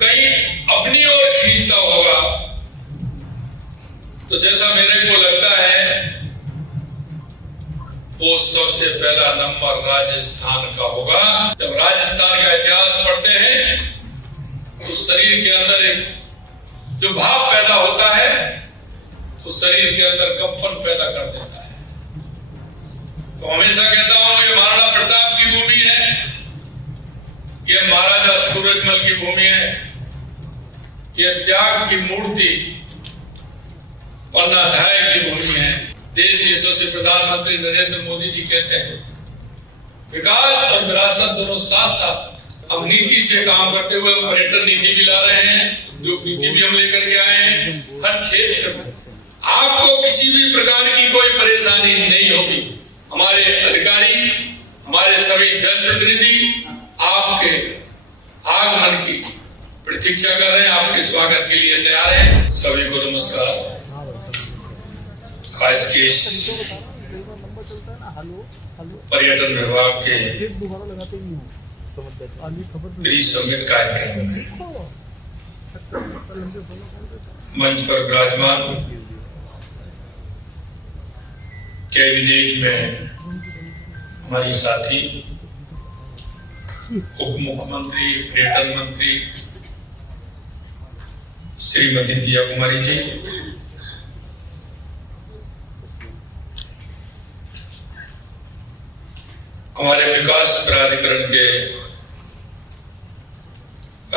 कहीं अपनी ओर खींचता होगा तो जैसा मेरे को लगता है वो सबसे पहला नंबर राजस्थान का होगा। जब राजस्थान का इतिहास पढ़ते हैं तो शरीर के अंदर एक जो भाव पैदा होता है तो शरीर के अंदर कंपन पैदा कर देता है। तो हमेशा कहता हूं ये महाराणा प्रताप की भूमि है, ये महाराजा सूरजमल की भूमि है, ये त्याग की मूर्ति पन्नाधाय की भूमि है। देश के यशस्वी प्रधानमंत्री नरेंद्र मोदी जी कहते हैं विकास और विरासत दोनों साथ साथ। अब नीति से काम करते हुए पर्यटन नीति भी ला रहे हैं, उद्योग नीति भी हम लेकर के आए हैं। हर क्षेत्र में आपको किसी भी प्रकार की कोई परेशानी नहीं होगी। हमारे अधिकारी, हमारे सभी जनप्रतिनिधि आपके आगमन की प्रतीक्षा कर रहे हैं, आपके स्वागत के लिए तैयार हैं। सभी को नमस्कार। आज के पर्यटन विभाग के प्री समिट कार्यक्रम में मंच पर विराजमान कैबिनेट में हमारी साथी उप मुख्यमंत्री पर्यटन मंत्री श्रीमती दिया कुमारी जी, हमारे विकास प्राधिकरण के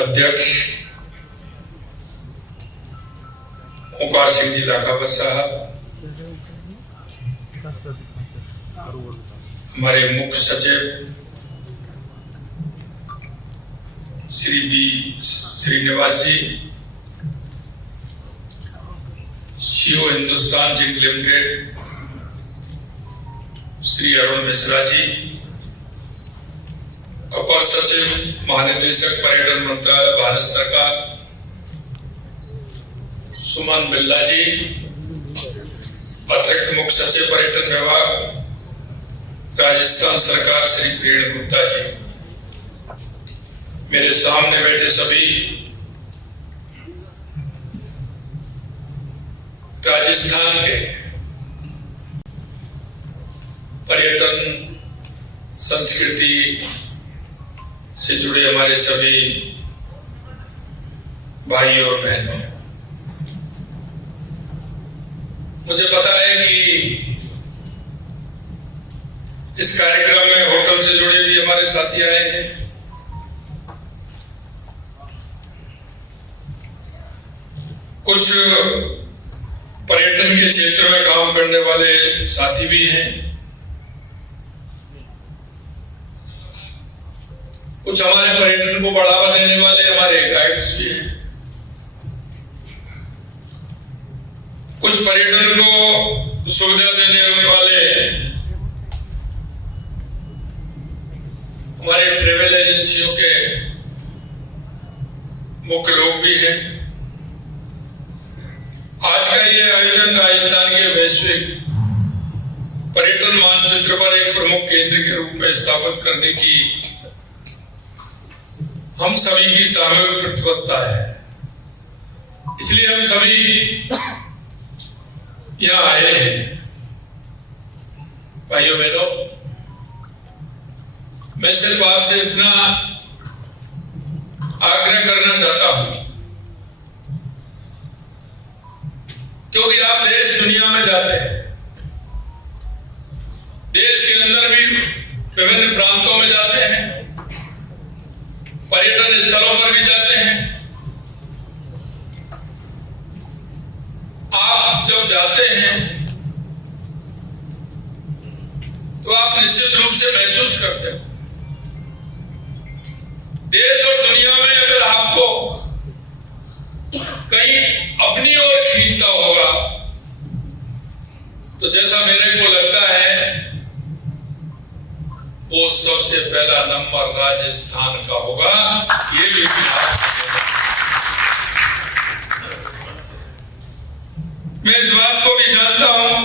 अध्यक्ष ओंकार सिंह जी लाखावत साहब, हमारे मुख्य सचिव Shri B Srinivas ji, CEO Hindustan Zinc Limited Shri Arun Mishra ji, अपर सचिव महानिदेशक पर्यटन मंत्रालय भारत सरकार सुमन बिल्ला जी, अतिरिक्त मुख्य सचिव पर्यटन विभाग राजस्थान सरकार श्री प्रेण गुप्ता जी, मेरे सामने बैठे सभी राजस्थान के पर्यटन संस्कृति से जुड़े हमारे सभी भाई और बहनों, मुझे पता है कि इस कार्यक्रम में होटल से जुड़े भी हमारे साथी आए हैं। कुछ पर्यटन के क्षेत्र में काम करने वाले साथी भी हैं, कुछ हमारे पर्यटन को बढ़ावा देने वाले हमारे गाइड्स भी हैं, कुछ पर्यटन को सुविधा देने वाले हमारे ट्रेवल एजेंसियों के मुख्य लोग भी हैं। आज का ये आयोजन राजस्थान के वैश्विक पर्यटन मानचित्र पर एक प्रमुख केंद्र के रूप में स्थापित करने की हम सभी की सामूहिक प्रतिबद्धता है। इसलिए हम सभी यहां आए हैं। भाइयों बहनों, मैं सिर्फ आपसे इतना आग्रह करना चाहता हूं, क्योंकि आप देश दुनिया में जाते हैं, देश के अंदर भी विभिन्न प्रांतों में जाते हैं, पर्यटन स्थलों पर भी जाते हैं। आप जब जाते हैं तो आप निश्चित रूप से महसूस करते हैं देश और दुनिया में अगर आपको कहीं अपनी ओर खींचता होगा तो जैसा मेरे को लगता है वो सबसे पहला नंबर राजस्थान का होगा। ये भी मैं इस बात को भी जानता हूं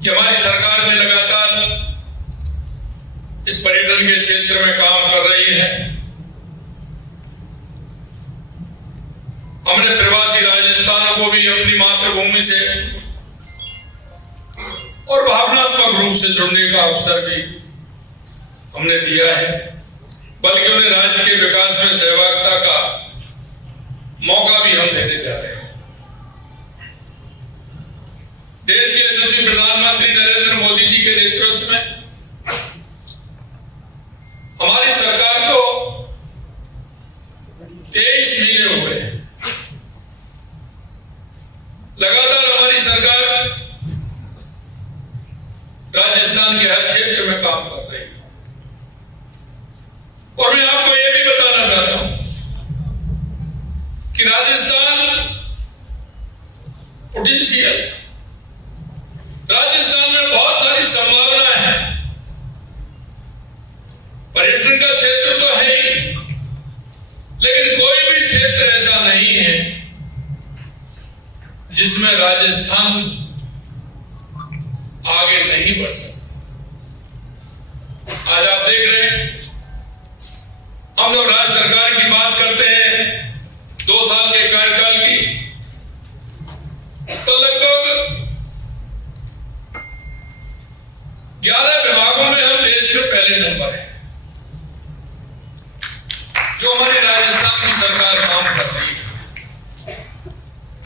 कि हमारी सरकार में लगातार इस पर्यटन के क्षेत्र में काम कर रही है। हमने प्रवासी राजस्थान को भी अपनी मातृभूमि से और भावनात्मक रूप से जुड़ने का अवसर भी हमने दिया है, बल्कि उन्हें राज्य के विकास में सहभागिता का मौका भी हम देने जा रहे हैं। देश के यशस्वी प्रधानमंत्री नरेंद्र मोदी जी के नेतृत्व में हमारी सरकार को 23 महीने हुए हैं। लगातार हमारी सरकार राजस्थान के हर क्षेत्र में काम कर रही है और मैं आपको यह भी बताना चाहता हूं कि राजस्थान पोटेंशियल, राजस्थान में बहुत सारी संभावनाएं हैं। पर्यटन का क्षेत्र तो है ही, लेकिन कोई भी क्षेत्र ऐसा नहीं है जिसमें राजस्थान आगे नहीं बढ़ सकता। आज आप देख रहे हैं, हम जब राज्य सरकार की बात करते हैं 2 साल के कार्यकाल की, तो लगभग 11 विभागों में हम देश में पहले नंबर है, जो हमारी राजस्थान की सरकार काम कर रही है।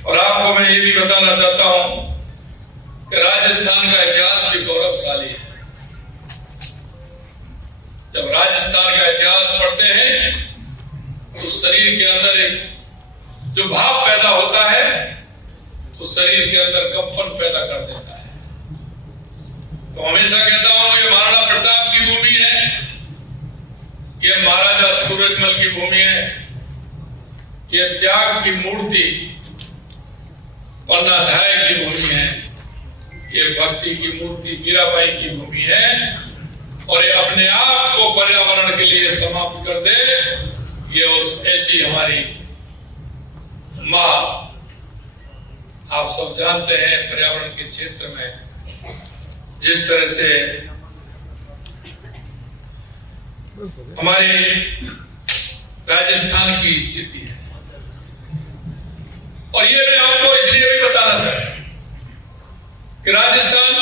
और आपको मैं ये भी बताना चाहता हूं कि राजस्थान का इतिहास भी गौरवशाली है। जब राजस्थान का इतिहास पढ़ते हैं तो शरीर के अंदर एक जो भाव पैदा होता है, तो शरीर के अंदर कंपन पैदा कर देता है। तो हमेशा कहता हूं, ये महाराणा प्रताप की भूमि है, ये महाराजा सूरजमल की भूमि है, ये त्याग की मूर्ति पन्नाधाय की भूमि है, ये भक्ति की मूर्ति मीराबाई की भूमि है, और ये अपने आप को पर्यावरण के लिए समाप्त कर दे, ये उस ऐसी हमारी मां। आप सब जानते हैं पर्यावरण के क्षेत्र में जिस तरह से हमारे राजस्थान की स्थिति है, और ये मैं आपको इसलिए भी बताना चाहता हूं कि राजस्थान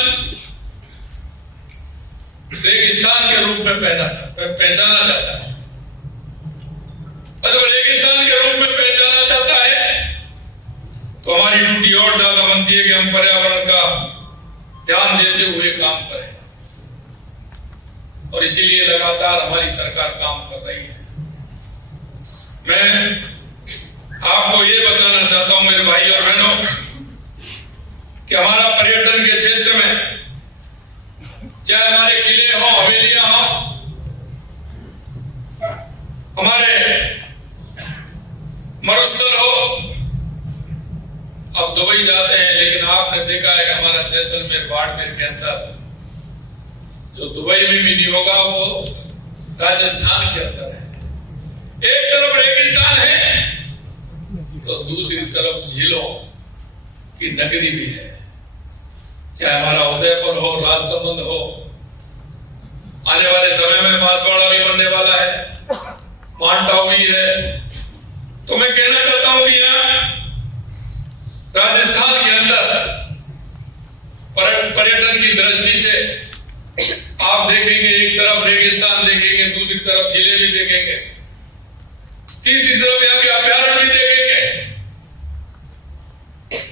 रेगिस्तान के रूप में पहचाना जाता है। और जब रेगिस्तान के रूप में पहचाना जाता है तो हमारी ड्यूटी और ज्यादा बनती है कि हम पर्यावरण का ध्यान देते हुए काम करें, और इसीलिए लगातार हमारी सरकार काम कर रही है। मैं आपको ये बताना चाहता हूं मेरे भाई और बहनों कि हमारा पर्यटन के क्षेत्र में, चाहे हमारे किले हो, हवेलियां हो, हमारे मरुस्थल हो, अब दुबई जाते हैं, लेकिन आपने देखा है कि हमारा जैसलमेर बाड़मेर के अंदर जो दुबई में भी नहीं होगा, वो राजस्थान के अंदर है। एक तरफ रेगिस्तान है तो दूसरी तरफ झीलों की नगरी भी है। चाहे हमारा उदयपुर हो, राजसमंद हो, आने वाले समय में बांसवाड़ा भी बनने वाला है, माउंट भी है। तो मैं कहना चाहता हूं कि यहाँ राजस्थान के अंदर पर्यटन की दृष्टि से आप देखेंगे, एक तरफ रेगिस्तान देखेंगे, दूसरी तरफ झीलें भी देखेंगे, तीसरी तरफ यहाँ के अभ्यारण्य भी देखेंगे।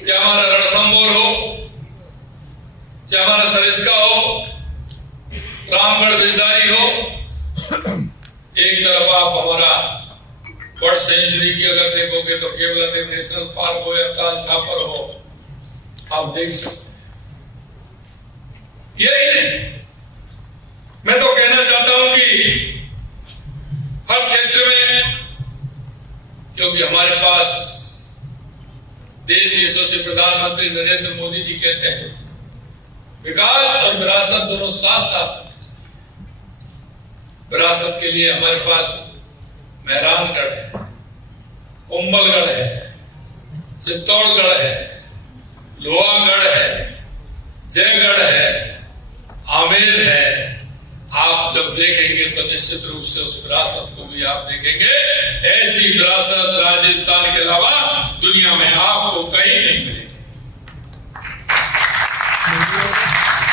क्या हमारा रणथंभौर हो, चाहे हमारा सरिस्का हो, रामगढ़ बिजदारी हो, एक तरफ आप हमारा बर्ड सेंचुरी की अगर देखोगे तो केवलादेव नेशनल पार्क हो या ताल छापर हो, आप देख सकते हैं। यही नहीं, मैं तो कहना चाहता हूं कि हर क्षेत्र में, क्योंकि हमारे पास देश के यशस्वी प्रधानमंत्री नरेंद्र मोदी जी कहते हैं विकास और विरासत दोनों साथ साथ। विरासत के लिए हमारे पास मेहरानगढ़ है, कुंभलगढ़ है, चित्तौड़गढ़ है, लोहागढ़ है, जयगढ़ है, आमेर है, आप जब देखेंगे तो निश्चित रूप से उस विरासत को भी आप देखेंगे। ऐसी विरासत राजस्थान के अलावा दुनिया में आपको कहीं नहीं मिलेगी।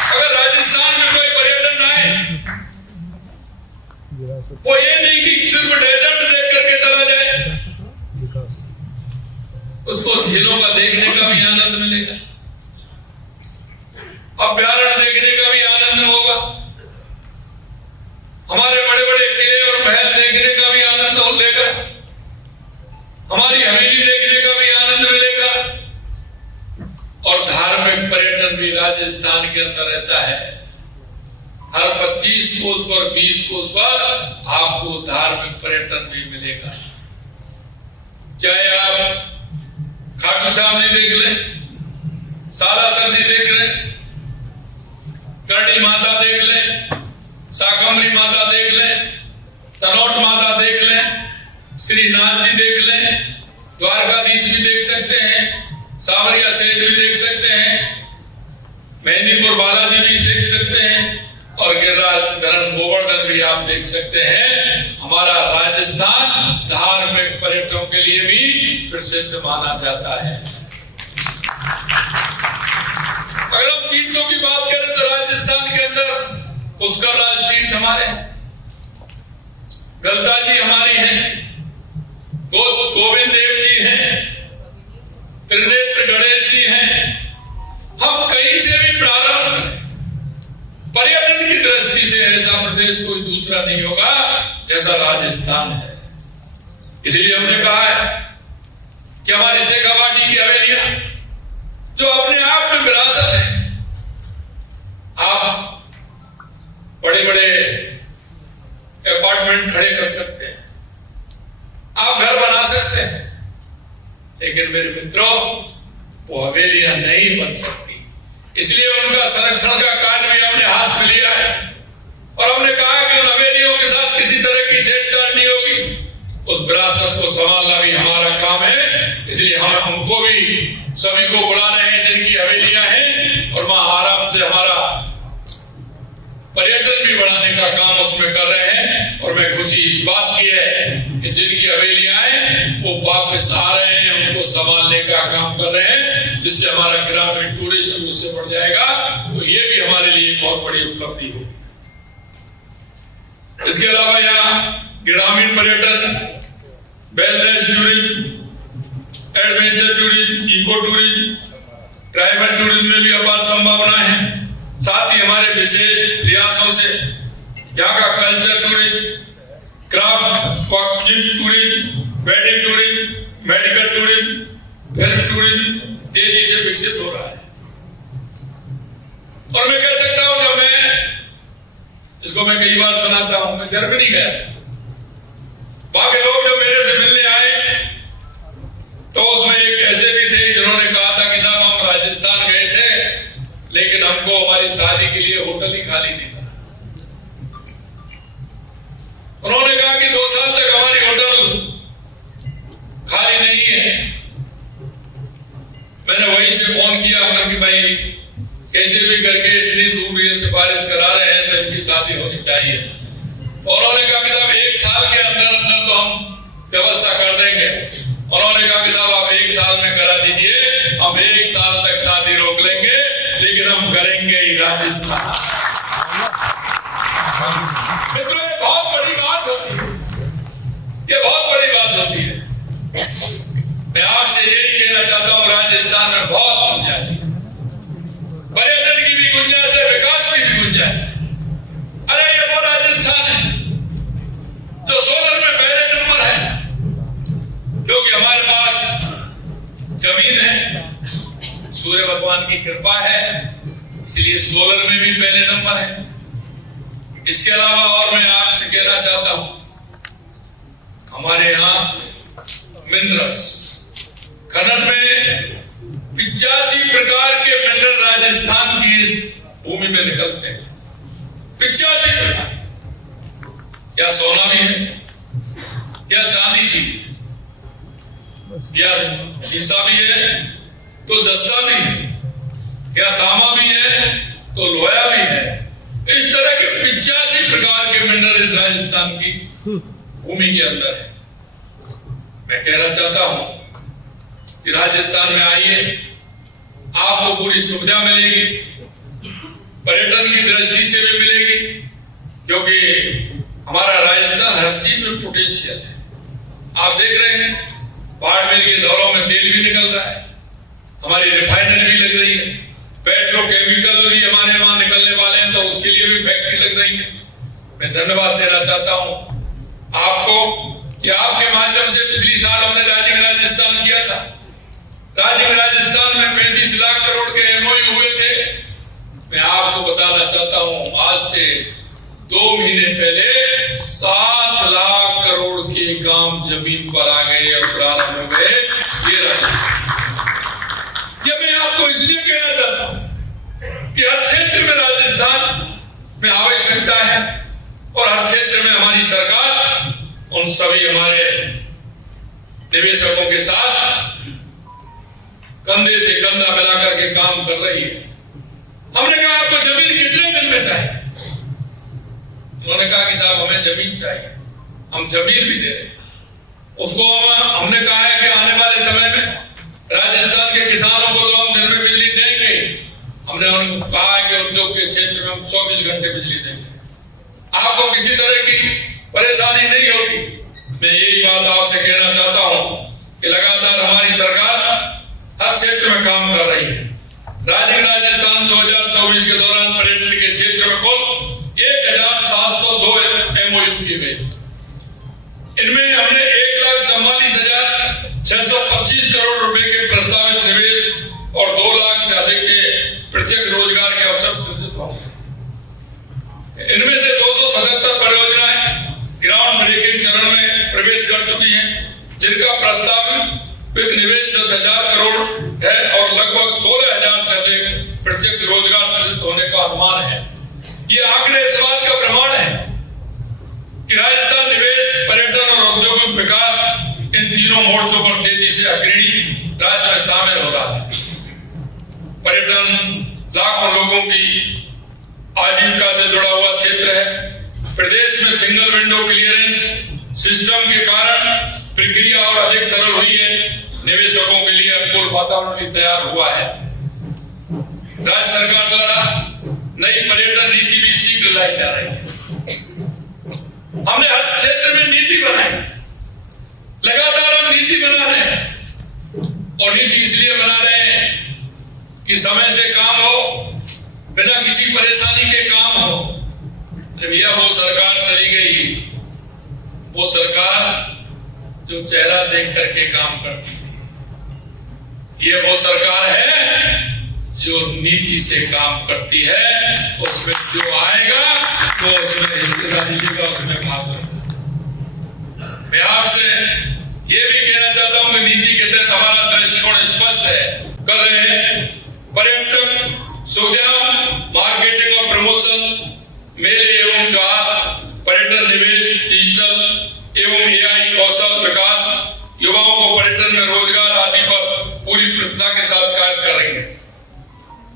अगर राजस्थान में कोई पर्यटन आए, वो ये नहीं कि सिर्फ डेजर्ट देख करके चला जाए, उसको झीलों का देखने का भी आनंद मिलेगा, अभ्यारण्य देखने का भी आनंद होगा, हमारे बड़े बड़े किले और महल देखने का भी आनंद मिलेगा, हमारी हवेली देखने का भी आनंद मिलेगा। और धार्मिक पर्यटन भी राजस्थान के अंदर ऐसा है, हर 25 कोस पर 20 कोस पर आपको धार्मिक पर्यटन भी मिलेगा। चाहे आप खाटू श्याम जी देख लें, सालासर जी देख लें, करणी माता देख लें, शाकंभरी माता देख लें, तनोट माता देख लें, श्रीनाथ जी देख लें, द्वारकाधीश भी देख सकते हैं, सावरिया सेठ भी देख सकते हैं, मेहंदीपुर बालाजी भी देख सकते हैं, और गिरिराज धरण गोवर्धन भी आप देख सकते हैं। हमारा राजस्थान धार्मिक पर्यटकों के लिए भी प्रसिद्ध माना जाता है। अगर हम तीर्थों की बात करें तो राजस्थान के अंदर पुष्कर राज तीर्थ हमारे, गलता जी हमारी हैं, गोविंद देव जी हैं, त्रिनेत्र गणेश जी हैं। हम कहीं से भी प्रारंभ करें, पर्यटन की दृष्टि से ऐसा प्रदेश कोई दूसरा नहीं होगा जैसा राजस्थान है। इसीलिए हमने कहा है कि हमारी शेखावाटी की हवेलियां जो अपने आप में विरासत है, आप बड़े बड़े अपार्टमेंट खड़े कर सकते हैं, आप घर बना सकते हैं, लेकिन मेरे मित्रों वो हवेलियां नहीं बन सकती। इसलिए उनका संरक्षण का कार्य भी हमने हाथ में लिया है और हमने कहा कि उन हवेलियों के साथ किसी तरह की छेड़छाड़ नहीं होगी। उस विरासत को संभालना भी हमारा काम है। इसलिए हम उनको भी सभी को बुला रहे हैं जिनकी हवेलियां हैं, और वहां आराम से हमारा पर्यटन भी बढ़ाने का काम उसमें कर रहे हैं। और मैं खुशी इस बात की है कि जिनकी हवेलियां हैं वो वापस आ रहे हैं, उनको संभालने का काम कर रहे हैं, जिससे हमारा ग्रामीण टूरिस्ट भी उससे बढ़ जाएगा। तो ये भी हमारे लिए बहुत बड़ी उपलब्धि होगी। इसके अलावा यहाँ ग्रामीण पर्यटन, wellness tourism, adventure tourism, eco tourism, tribal tourism में भी अपार संभावना है। साथ ही हमारे विशेष प्रयासों से यहाँ का culture tourism, craft tourism, wedding tourism, medical tourism, film tourism तेजी से विकसित हो रहा है। और मैं कह सकता हूं, जब इसको मैं कई बार सुनाता हूं, मैं जर्मनी गया, वहां के लोग जब मेरे से मिलने आए तो उसमें एक ऐसे भी थे जिन्होंने कहा था कि साहब हम राजस्थान गए थे, लेकिन हमको हमारी शादी के लिए होटल ही खाली नहीं मिला। उन्होंने कहा कि 2 साल तक हमारी होटल खाली नहीं है। मैंने वहीं से फोन किया कि भाई कैसे भी करके इतनी दूर ये सिफारिश करा रहे हैं तो इनकी शादी होनी चाहिए। उन्होंने कहा कि साहब 1 साल के अंदर अंदर तो हम व्यवस्था कर देंगे। उन्होंने कहा कि साहब आप 1 साल में करा दीजिए, हम 1 साल तक शादी रोक लेंगे, लेकिन हम करेंगे ही राजस्थान। मित्रों, ये बहुत बड़ी बात होती है, ये बहुत बड़ी बात होती है। मैं आपसे यही कहना चाहता हूं, राजस्थान में बहुत गुंजाइश है, पर्यटन की भी गुंजाइश है, विकास की भी गुंजाइश है। अरे ये वो राजस्थान है जो सोलर में पहले नंबर है, क्योंकि हमारे पास जमीन है, सूर्य भगवान की कृपा है, इसलिए सोलर में भी पहले नंबर है। इसके अलावा और मैं आपसे कहना चाहता हूं, हमारे यहाँ मिनरल्स खनन में 85 प्रकार के मिनरल राजस्थान की इस भूमि में निकलते हैं। 85 प्रकार, या सोना भी है, या चांदी भी है, या शीशा भी है तो जस्ता भी है, या तांबा भी है तो लोहा भी है, इस तरह के 85 प्रकार के मिनरल राजस्थान की भूमि के अंदर है। मैं कहना चाहता हूं कि राजस्थान में आइए, आपको पूरी सुविधा मिलेगी, पर्यटन की दृष्टि से भी मिलेगी, क्योंकि हमारा राजस्थान हर चीज में पोटेंशियल है। आप देख रहे हैं बाड़मेर के दौरों में तेल भी निकल रहा है, हमारी रिफाइनरी भी लग रही है, पेट्रोकेमिकल भी हमारे वहां निकलने वाले हैं, तो उसके लिए भी फैक्ट्री लग रही है। मैं धन्यवाद देना चाहता हूं आपको कि आपके माध्यम से पिछली साल हमने राजग राजस्थान किया था। राजग राजस्थान में 35 लाख करोड़ के एमओयू हुए थे। मैं आपको बताना चाहता हूं, आज से 2 महीने पहले 7 लाख करोड़ के काम जमीन पर आ गए और प्रारंभ हो गए। ये मैं आपको इसलिए कहना चाहता हूं कि हर क्षेत्र में राजस्थान में आवश्यकता है, और हर क्षेत्र में हमारी सरकार उन सभी हमारे निवेशकों के साथ कंधे से कंधा मिलाकर के काम कर रही है। हमने कहा आपको जमीन कितने दिन में चाहिए? उन्होंने कहा कि साहब हमें जमीन चाहिए, हम जमीन भी दे रहे हैं उसको। हमने कहा है कि आने वाले समय में राजस्थान के किसानों को तो हम दिन में बिजली देंगे। हमने उनको कहा है कि उद्योग के क्षेत्र में हम 24 घंटे बिजली देंगे, आपको किसी तरह की परेशानी नहीं होगी। मैं यही बात आपसे कहना चाहता हूं कि लगातार हमारी सरकार हर क्षेत्र में काम कर रही है। राजग राजस्थान 2024 के दौरान पर्यटन के क्षेत्र में कुल 1702 एमओयू किए गए। इनमें हमने 1,44,625 करोड़ रुपए के प्रस्तावित निवेश और 2 लाख से अधिक के प्रत्यक्ष रोजगार के अवसर सृजित होंगे। इनमें से 277 परियोजनाएं ग्राउंड ब्रेकिंग चरण में प्रवेश कर चुकी हैं, जिनका प्रस्तावित निवेश 10,000 करोड़ है और लगभग 16,000 से अधिक प्रत्यक्ष रोजगार सृजित होने का अनुमान है। ये आंकड़े इस बात का प्रमाण है कि राजस्थान निवेश, पर्यटन और औद्योगिक विकास इन तीनों मोर्चों पर तेजी से अग्रणी राज्य में शामिल हो रहा है। पर्यटन लाखों लोगों की आजीविका से जुड़ा हुआ क्षेत्र है। प्रदेश में सिंगल विंडो क्लियरेंस सिस्टम के कारण प्रक्रिया और अधिक सरल हुई है, निवेशकों के लिए अनुकूल वातावरण भी तैयार हुआ है। राज्य सरकार द्वारा नई पर्यटन नीति भी शीघ्र लाई जा रही है। हमने हर क्षेत्र में नीति बनाई, लगातार हम नीति बना रहे हैं, और नीति इसलिए बना रहे हैं कि समय से काम हो, बिना किसी परेशानी के काम हो। भैया वो सरकार चली गई, वो सरकार जो चेहरा देख करके काम करती थी। ये वो सरकार है जो नीति से काम करती है। उसमें जो आएगा वो उसमें हिस्सेदारी लेगा, उसमें भाग लेगा। मैं आपसे ये भी कहना चाहता हूं कि नीति के तहत हमारा दृष्टिकोण स्पष्ट है। कर रहे हैं पर्यटन सुविधाओं, मार्केटिंग और प्रमोशन, मेले एवं पर्यटन निवेश, डिजिटल एवं एआई कौशल विकास, युवाओं को पर्यटन में रोजगार आदि पर पूरी प्रक्रिया के साथ कार्य करेंगे।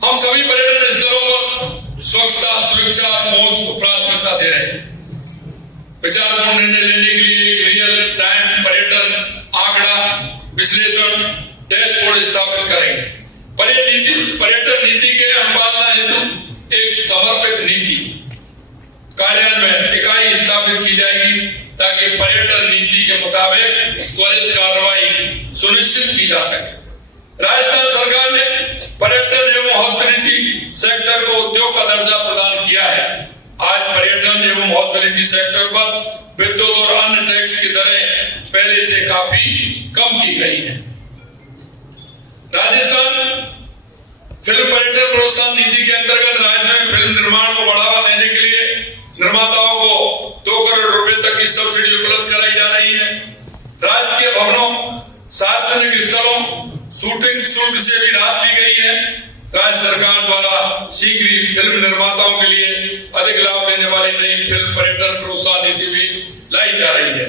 हम सभी पर्यटन स्थलों पर स्वच्छता, सुरक्षा, पहुंच को प्राथमिकता दे रहे हैं। विचारपूर्ण निर्णय लेने के लिए एक रियल टाइम पर्यटन आंकड़ा विश्लेषण डैशबोर्ड स्थापित करेंगे। पर्यटन नीति के अनुपालना हेतु एक समर्पित नीति कार्यान्वयन इकाई स्थापित की जाएगी, ताकि पर्यटन नीति के मुताबिक त्वरित कार्रवाई सुनिश्चित की जा सके। राजस्थान सरकार ने पर्यटन एवं हॉस्पिटैलिटी सेक्टर को उद्योग का दर्जा प्रदान किया है। आज पर्यटन एवं हॉस्पिटैलिटी सेक्टर पर विद्युत और अन्य टैक्स की दरें पहले से काफी कम की गई है। राजस्थान फिल्म पर्यटन प्रोत्साहन नीति के अंतर्गत राज्य में फिल्म निर्माण को बढ़ावा देने के लिए निर्माताओं को 2 करोड़ रुपए तक की सब्सिडी उपलब्ध कराई जा रही है। राजकीय भवनों, सार्वजनिक स्थलों, शूटिंग शुल्क से भी राहत दी गई है। राज्य सरकार द्वारा शीघ्र ही फिल्म निर्माताओं के लिए अधिक लाभ देने वाली नई फिल्म पर्यटन प्रोत्साहन नीति भी लाई जा रही है।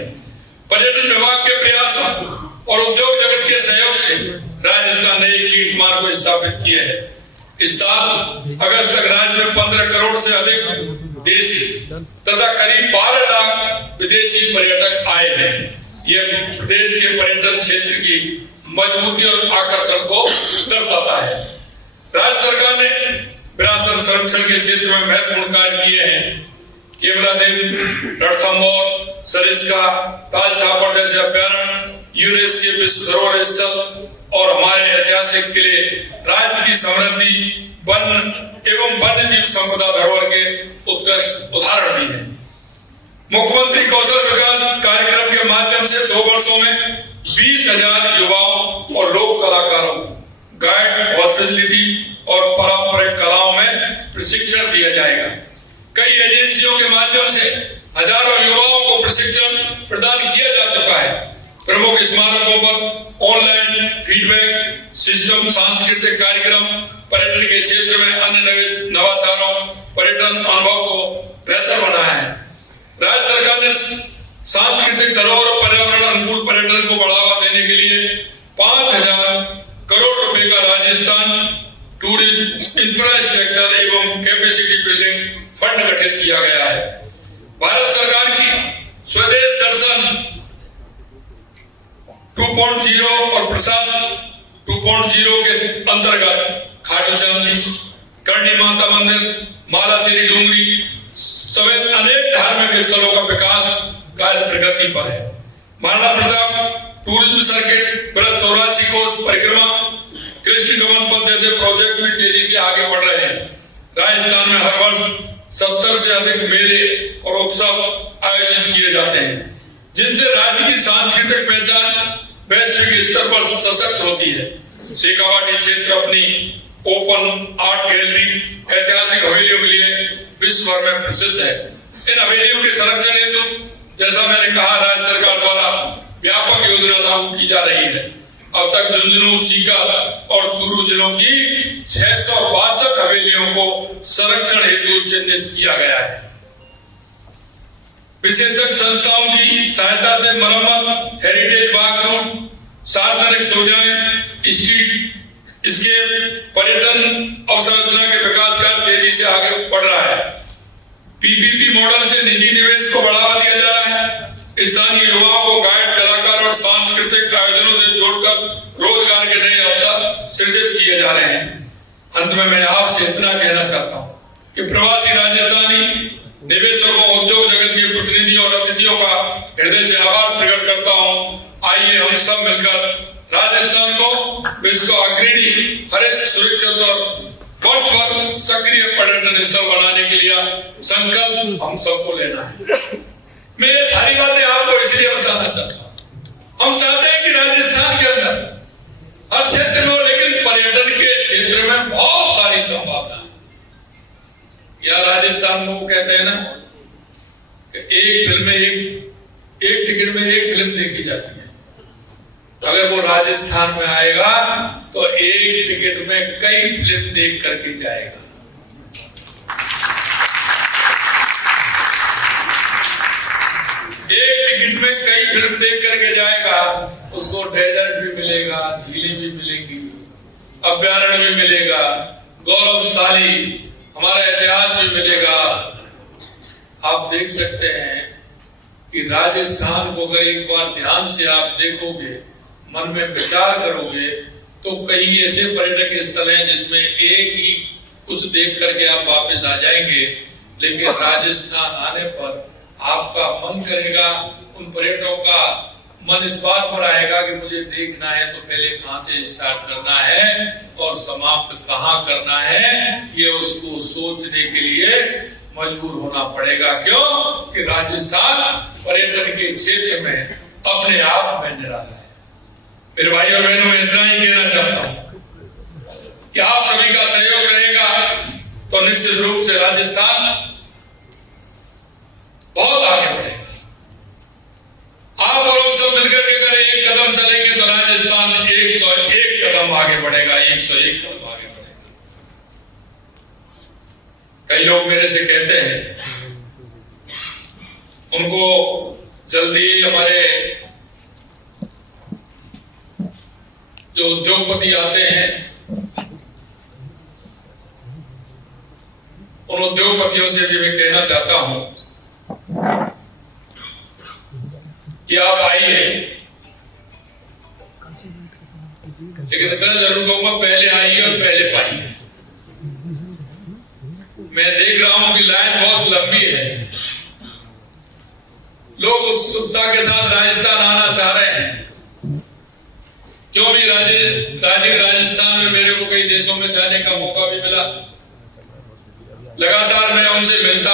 पर्यटन विभाग के प्रयासों और उद्योग जगत के सहयोग से राजस्थान ने एक कीर्तिमान को स्थापित किया है। इस साल अगस्त तक राज्य में 15 करोड़ से अधिक देशी तथा करीब 12 लाख विदेशी पर्यटक आए हैं। यह प्रदेश के पर्यटन क्षेत्र की मजबूती और आकर्षण को दर्शाता है। राज्य सरकार ने विरासत संरक्षण के क्षेत्र में महत्वपूर्ण कार्य किए हैं। केवलादेव, रणथंभौर, सरिस्का, ताल छापर जैसे अभ्यारण्य, यूनेस्को के विश्व धरोहर स्थल और हमारे ऐतिहासिक किले राज्य की समृद्धि वन एवं वन्य जीव संपदा धरोहर के उत्कृष्ट उदाहरण भी है। मुख्यमंत्री कौशल विकास कार्यक्रम के माध्यम से 2 वर्षों में 20,000 युवाओं और लोक कलाकारों को गाइड, हॉस्पिटैलिटी और पारंपरिक कलाओं में प्रशिक्षण दिया जाएगा। कई एजेंसियों के माध्यम से हजारों युवाओं को प्रशिक्षण प्रदान किया जा चुका है। प्रमुख स्मारकों पर ऑनलाइन फीडबैक सिस्टम, सांस्कृतिक कार्यक्रम, पर्यटन के क्षेत्र में अन्य नवाचारों, पर्यटन अनुभव को बेहतर बनाया है। राज्य सरकार ने सांस्कृतिक धरोहर और पर्यावरण अनुकूल पर्यटन को बढ़ावा देने के लिए 5,000 करोड़ रुपए का राजस्थान टूरिज्म इंफ्रास्ट्रक्चर एवं कैपेसिटी बिल्डिंग फंड गठित किया गया है। भारत सरकार की स्वदेश दर्शन 2.0 और प्रसाद 2.0 के अंतर्गत खाटू श्याम जी, करणी माता मंदिर, मालाश्री डूंगरी समेत अनेक धार्मिक स्थलों का विकास कार्य प्रगति पर है। महाराणा प्रताप टूरिज्म सर्किट, ब्रज 84 कोस परिक्रमा, कृष्ण गमन पथ जैसे प्रोजेक्ट भी तेजी से आगे बढ़ रहे हैं। राजस्थान में हर वर्ष 70 से अधिक मेले और उत्सव आयोजित किए जाते हैं, जिनसे राज्य की सांस्कृतिक पहचान वैश्विक स्तर पर सशक्त होती है। शेखावाटी क्षेत्र अपनी ओपन आर्ट गैलरी, ऐतिहासिक हवेलियों के लिए विश्व भर में प्रसिद्ध है। इन हवेलियों के संरक्षण हेतु जैसा मैंने कहा, राज्य सरकार द्वारा व्यापक योजना लागू की जा रही है। अब तक झुंझुनू, सीकर और चूरू जिलों की 662 हवेलियों को संरक्षण हेतु चिन्हित किया गया है। विशेषज्ञ संस्थाओं की सहायता से मरम्मत, हेरिटेज वॉक रूट, सार्वजनिक सुविधाएं, स्ट्रीट स्केप, पर्यटन अवसंरचना के विकास कार्य तेजी से आगे बढ़ रहा है। पीपीपी मॉडल से निजी निवेश को बढ़ावा दिया जा रहा है। स्थानीय युवाओं को गाइड, कलाकार और सांस्कृतिक आयोजनों से जोड़कर रोजगार के नए अवसर सृजित किए जा रहे हैं। अंत में मैं आपसे इतना कहना चाहता हूँ कि प्रवासी राजस्थानी निवेशकों, उद्योग जगत के प्रतिनिधियों और अतिथियों का हृदय से आभार प्रकट करता हूँ। आइए हम सब मिलकर राजस्थान को विश्व का अग्रणी, हरित, सुरक्षित और वर्ष भर सक्रिय पर्यटन स्थल बनाने के लिए संकल्प हम सबको लेना है। मैं ये सारी बातें आपको इसलिए बताना चाहता हूँ। हम चाहते हैं कि राजस्थान के अंदर हर क्षेत्र में, लेकिन पर्यटन के क्षेत्र में बहुत सारी संभावना है। या राजस्थान को कहते हैं ना कि एक फिल्म में एक टिकट में एक फिल्म देखी जाती है। अगर वो राजस्थान में आएगा तो एक टिकट में कई फिल्म देख करके जाएगा। एक टिकट में कई फिल्म देख करके जाएगा। उसको डेजर्ट भी मिलेगा, झीलें भी मिलेगी, अभ्यारण्य भी मिलेगा, गौरवशाली हमारा इतिहास भी मिलेगा। आप देख सकते हैं कि राजस्थान को अगर एक बार ध्यान से आप देखोगे, मन में विचार करोगे, तो कई ऐसे पर्यटक स्थल हैं जिसमें एक ही कुछ देख करके आप वापस आ जाएंगे, लेकिन राजस्थान आने पर आपका मन करेगा, उन पर्यटकों का मन इस बात पर आएगा कि मुझे देखना है तो पहले कहां से स्टार्ट करना है और समाप्त कहां करना है, ये उसको सोचने के लिए मजबूर होना पड़ेगा। क्यों? कि राजस्थान पर्यटन के क्षेत्र में अपने आप में निराला है। मेरे भाई और बहनों, मैं इतना ही कहना चाहता हूं कि आप सभी का सहयोग रहेगा तो निश्चित रूप से राजस्थान बहुत आगे बढ़ेगा। आप और हम सब मिलकर के अगर एक कदम चलेंगे तो राजस्थान 101 कदम आगे बढ़ेगा, 101 कदम आगे बढ़ेगा। कई लोग मेरे से कहते हैं, उनको जल्दी हमारे जो उद्योगपति आते हैं उन उद्योगपतियों से भी मैं कहना चाहता हूं कि आप आइए, लेकिन इतना जरूर कहूंगा, पहले आइए और पहले पाइए। मैं देख रहा हूं कि लाइन बहुत लंबी है, लोग उत्सुकता के साथ राजस्थान आना चाह रहे हैं। क्यों भी राजस्थान में मेरे को कई देशों में जाने का मौका भी मिला, लगातार मैं उनसे मिलता